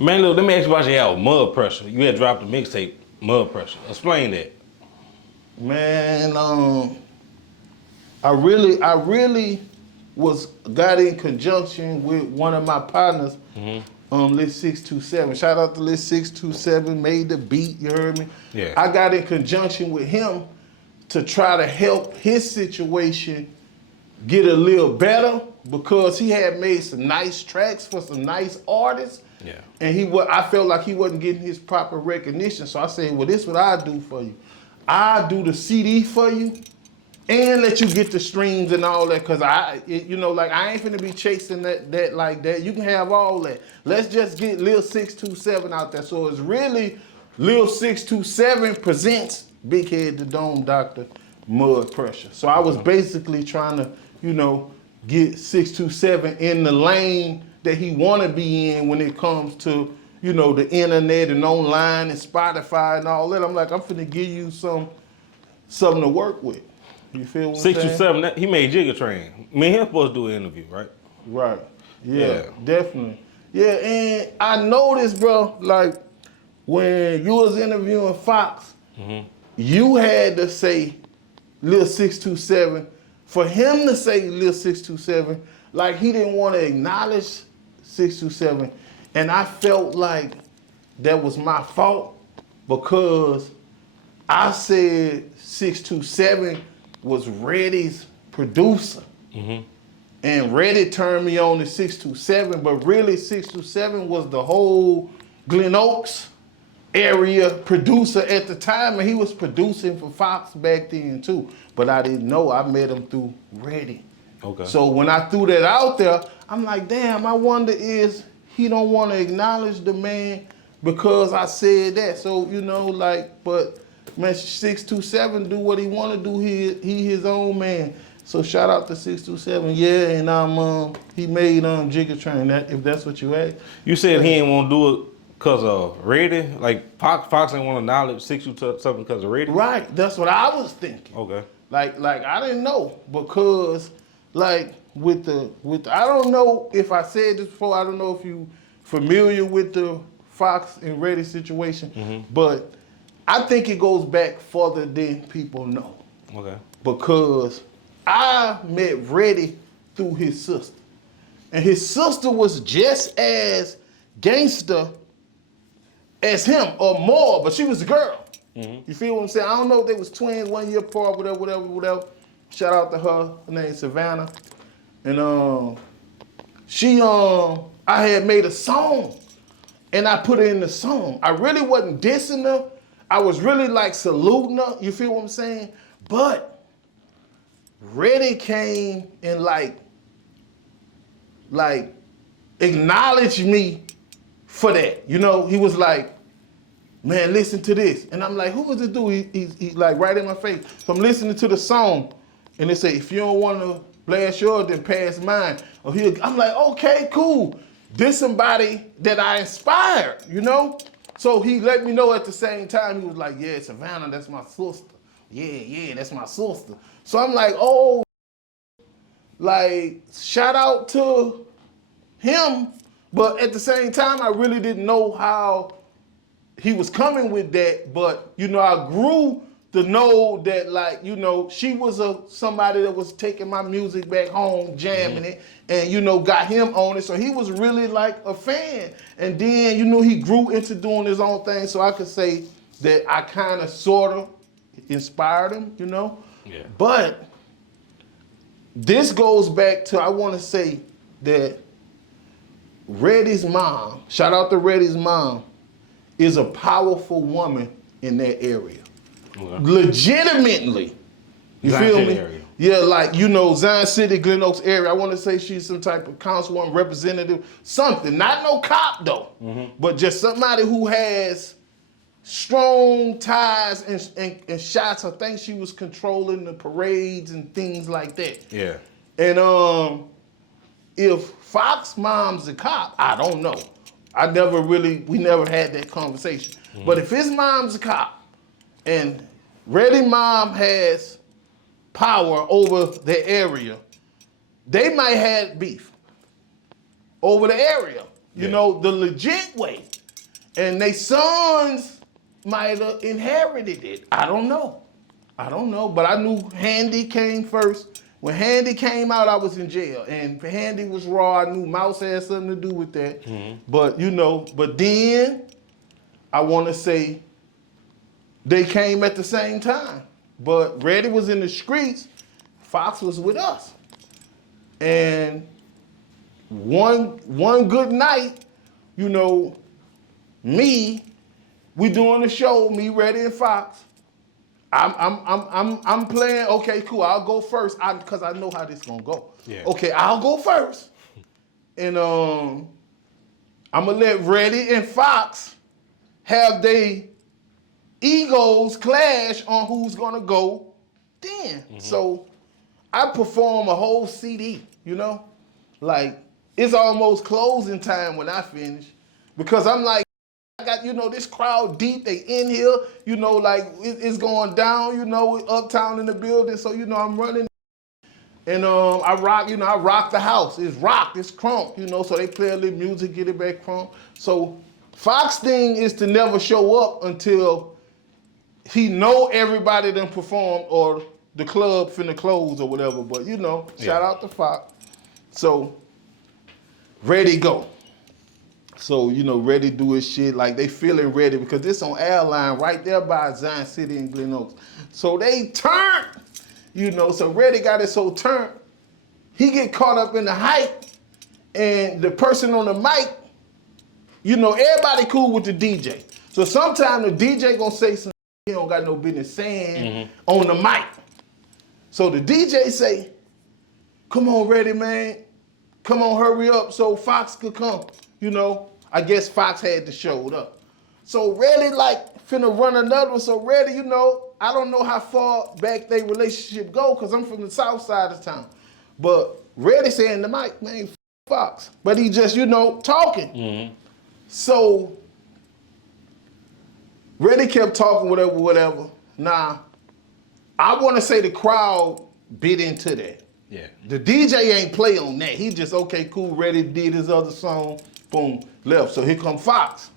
Man, look, let me ask you about your album, Mud Pressure. You had dropped the mixtape, Mud Pressure. Explain that. Man, I really got in conjunction with one of my partners, Lit 627. Shout out to Lit 627, made the beat, you heard me? Yeah. I got in conjunction with him to try to help his situation get a little better because he had made some nice tracks for some nice artists. Yeah. And I felt like he wasn't getting his proper recognition. So I said, well, this is what I do for you. I do the CD for you and let you get the streams and all that. Cause I ain't finna be chasing that like that. You can have all that. Let's just get Lil 627 out there. So it's really Lil 627 presents Big Head the Dome Doctor Mud Pressure. So I was basically trying to, get 627 in the lane that he want to be in when it comes to, the internet and online and Spotify and all that. I'm like, I'm finna give you something to work with. You feel what I'm saying? 627, he made Jigga Train. Me and him supposed to do an interview, right? Right. Yeah, definitely. Yeah, and I noticed, bro, like when you was interviewing Foxx, you had to say Lil 627. For him to say Lil 627, like he didn't want to acknowledge 627. And I felt like that was my fault because I said 627 was Reddy's producer. And Reddy turned me on to 627, but really 627 was the whole Glen Oaks area producer at the time, and he was producing for Foxx back then too. But I didn't know, I met him through Reddy. Okay. So when I threw that out there, I'm like, damn, I wonder is he don't want to acknowledge the man because I said that. So, but man, 627 do what he want to do. He his own man. So shout out to 627. Yeah, and he made Jigga Train, if that's what you asked. You said he ain't want to do it because of Reddy? Like Foxx ain't want to acknowledge 627 because of Reddy? Right, that's what I was thinking. Okay. Like I didn't know because with the I don't know if I said this before. I don't know if you familiar with the Foxx and Reddy situation, but I think it goes back further than people know. Okay. Because I met Reddy through his sister, and his sister was just as gangster as him or more, but she was a girl. You feel what I'm saying? I don't know if they was twins 1 year apart, whatever. Shout out to her. Her name's Savannah. And I had made a song and I put it in the song. I really wasn't dissing her. I was really like saluting her. You feel what I'm saying? But Reddy came and like acknowledged me for that. He was like, man, listen to this. And I'm like, who was this dude? He's like right in my face. So I'm listening to the song, and they say, if you don't want to blast yours, then pass mine. I'm like, okay, cool. This somebody that I inspired, So he let me know at the same time. He was like, yeah, Savannah, that's my sister. Yeah, that's my sister. So I'm like, oh, like, shout out to him. But at the same time, I really didn't know how he was coming with that, but I grew to know that she was somebody that was taking my music back home, jamming it, and got him on it. So he was really like a fan. And then he grew into doing his own thing. So I could say that I kind of sort of inspired him, Yeah. But this goes back to, I want to say that Reddy's mom, shout out to Reddy's mom, is a powerful woman in that area. Okay. Legitimately. You Zion feel City me? Area. Yeah, Zion City, Glen Oaks area. I want to say she's some type of councilwoman, representative, something. Not no cop though, but just somebody who has strong ties and shots. I think she was controlling the parades and things like that. Yeah. And if Foxx mom's a cop, I don't know. We never had that conversation. But if his mom's a cop and Reddy mom has power over the area, they might have beef over the area. The legit way. And they sons might have inherited it. I don't know. But I knew Handy came first. When Handy came out, I was in jail. And Handy was raw. I knew Mouse had something to do with that. But but then I want to say they came at the same time. But Ready was in the streets. Foxx was with us. And one good night, we doing the show, me, Ready, and Foxx. I'm playing. Okay, cool. I'll go first, cause I know how this gonna go. Yeah. Okay, I'll go first, and I'm gonna let Ready and Foxx have they egos clash on who's gonna go then. So I perform a whole CD. Like it's almost closing time when I finish, because I'm like. I got, this crowd deep, they in here, like it's going down, uptown in the building. So, I'm running and I rock the house. It's rocked, it's crunk, so they play a little music, get it back crunk. So Foxx thing is to never show up until he know everybody done performed or the club finna close or whatever. But, shout out to Foxx. So, Ready, go. So, Ready do his shit, like they feeling ready because this on Airline right there by Zion City and Glen Oaks. So they turn, so Ready got it so turned, he get caught up in the hype and the person on the mic, everybody cool with the DJ. So sometimes the DJ gonna say something he don't got no business saying on the mic. So the DJ say, come on, Ready, man. Come on, hurry up so Foxx could come. I guess Foxx had to show up. So Ready finna run another one. So Ready, I don't know how far back their relationship go because I'm from the south side of town. But Ready saying the mic, man, Foxx. But he just, talking. So Ready kept talking, whatever. Nah, I want to say the crowd bit into that. Yeah. The DJ ain't play on that. He just, okay, cool, Ready did his other song. Boom, left. So here come Foxx.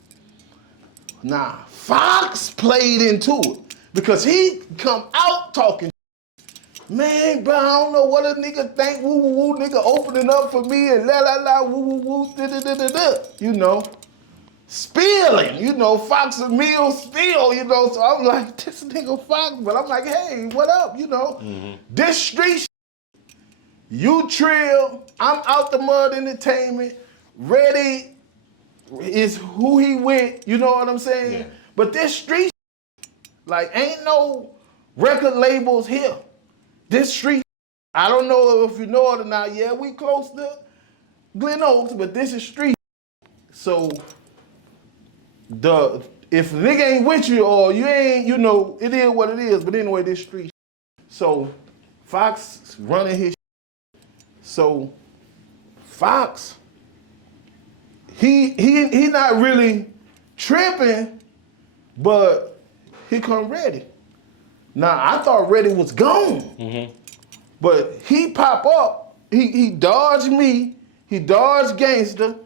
Nah, Foxx played into it because he come out talking. Man, bro, I don't know what a nigga think. Woo, woo, woo, nigga opening up for me and la la la, woo, woo, woo, da da da da da. Spilling. Foxx and Mill spill. So I'm like, this nigga Foxx, but I'm like, hey, what up? This street. You Trill. I'm Out the Mud Entertainment. Ready is who he with, you know what I'm saying? Yeah. But this street, ain't no record labels here. This street, I don't know if you know it or not. Yeah, we close to Glen Oaks, but this is street. So, if a nigga ain't with you or you ain't, it is what it is. But anyway, this street. So, Foxx running his. So, Foxx. He not really tripping, but he come Ready. Now I thought Ready was gone, but he pop up. He dodged me. He dodged Gangsta.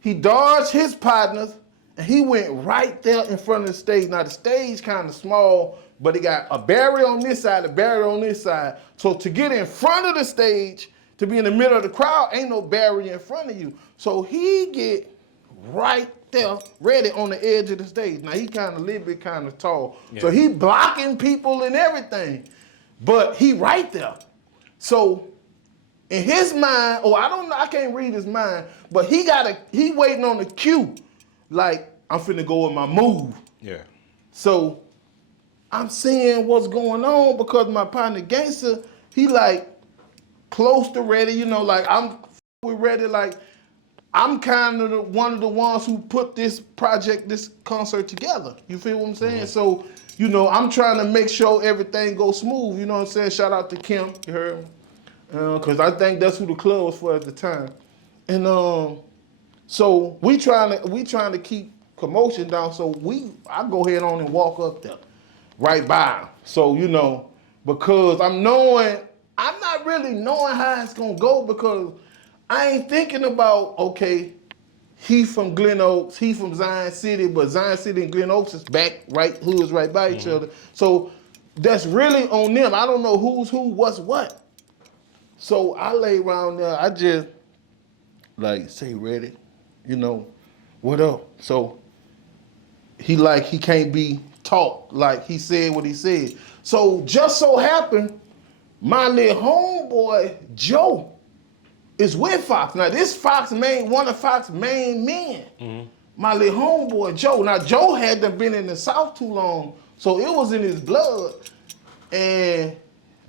He dodged his partners, and he went right there in front of the stage. Now the stage kind of small, but he got a barrier on this side, a barrier on this side. So to get in front of the stage, to be in the middle of the crowd, ain't no barrier in front of you. So he get right there, Ready on the edge of the stage. Now he kind of a little bit kind of tall. Yeah. So he blocking people and everything, but he right there. So in his mind, I don't know, I can't read his mind, but he waiting on the cue, like I'm finna go with my move. Yeah. So I'm seeing what's going on because my partner Gangsta, he close to Ready, I'm with Ready, I'm kind of one of the ones who put this concert together. You feel what I'm saying? So, I'm trying to make sure everything goes smooth. You know what I'm saying? Shout out to Kim, you heard me? Because I think that's who the club was for at the time. And so we trying to keep commotion down. So I go ahead on and walk up there, right by him. So because I'm not really knowing how it's gonna go because I ain't thinking about, okay, he from Glen Oaks, he from Zion City, but Zion City and Glen Oaks is hoods right by each other. So that's really on them. I don't know who's who, what's what. So I lay around there, I just like say ready, what up? So he can't be taught, like he said what he said. So just so happened, my little homeboy, Joe, is with Foxx. Now this one of Foxx's main men. My little homeboy, Joe. Now Joe hadn't been in the South too long, so it was in his blood. And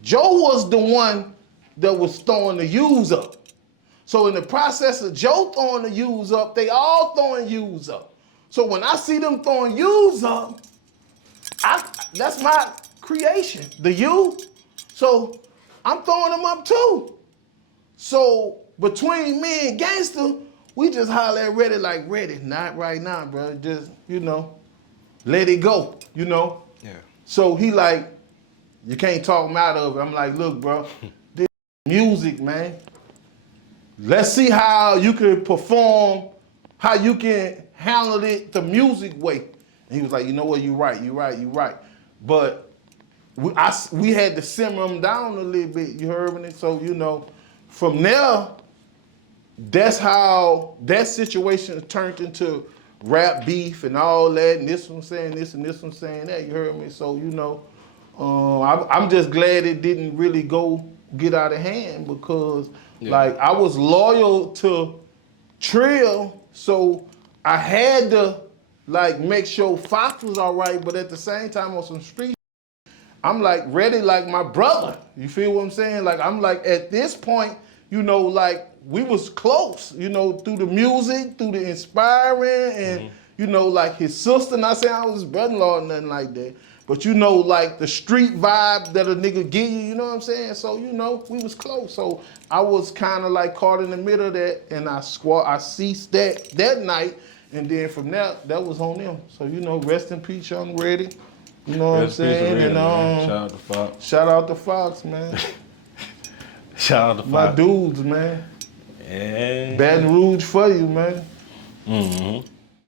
Joe was the one that was throwing the U's up. So in the process of Joe throwing the U's up, they all throwing U's up. So when I see them throwing U's up, that's my creation, the U. So I'm throwing them up too. So between me and Gangsta, we just holler at Ready like, Ready, not right now, bro. Just, let it go, Yeah. So he like, you can't talk him out of it. I'm like, look, bro, this music, man. Let's see how you can perform, how you can handle it the music way. And he was like, you know what, you're right. But we had to simmer him down a little bit, you heard me? So, from there, that's how that situation turned into rap beef and all that, and this one saying this and this one saying that, you heard me? So, I'm just glad it didn't really get out of hand because, I was loyal to Trill, so I had to, make sure Foxx was all right, but at the same time on some street, I'm Ready like my brother. You feel what I'm saying? I'm at this point, we was close, through the music, through the inspiring, and, his sister, not saying I was his brother-in-law or nothing like that, but the street vibe that a nigga give you, you know what I'm saying? So, we was close. So I was kind of caught in the middle of that, and I ceased that night, and then from there, that was on them. So, rest in peace, Young Ready. You know what I'm saying? Ready, and shout out to Foxx. Shout out to Foxx, man. Shout out to Foxx. My dudes, man. Yeah. Baton Rouge for you, man. Mm-hmm.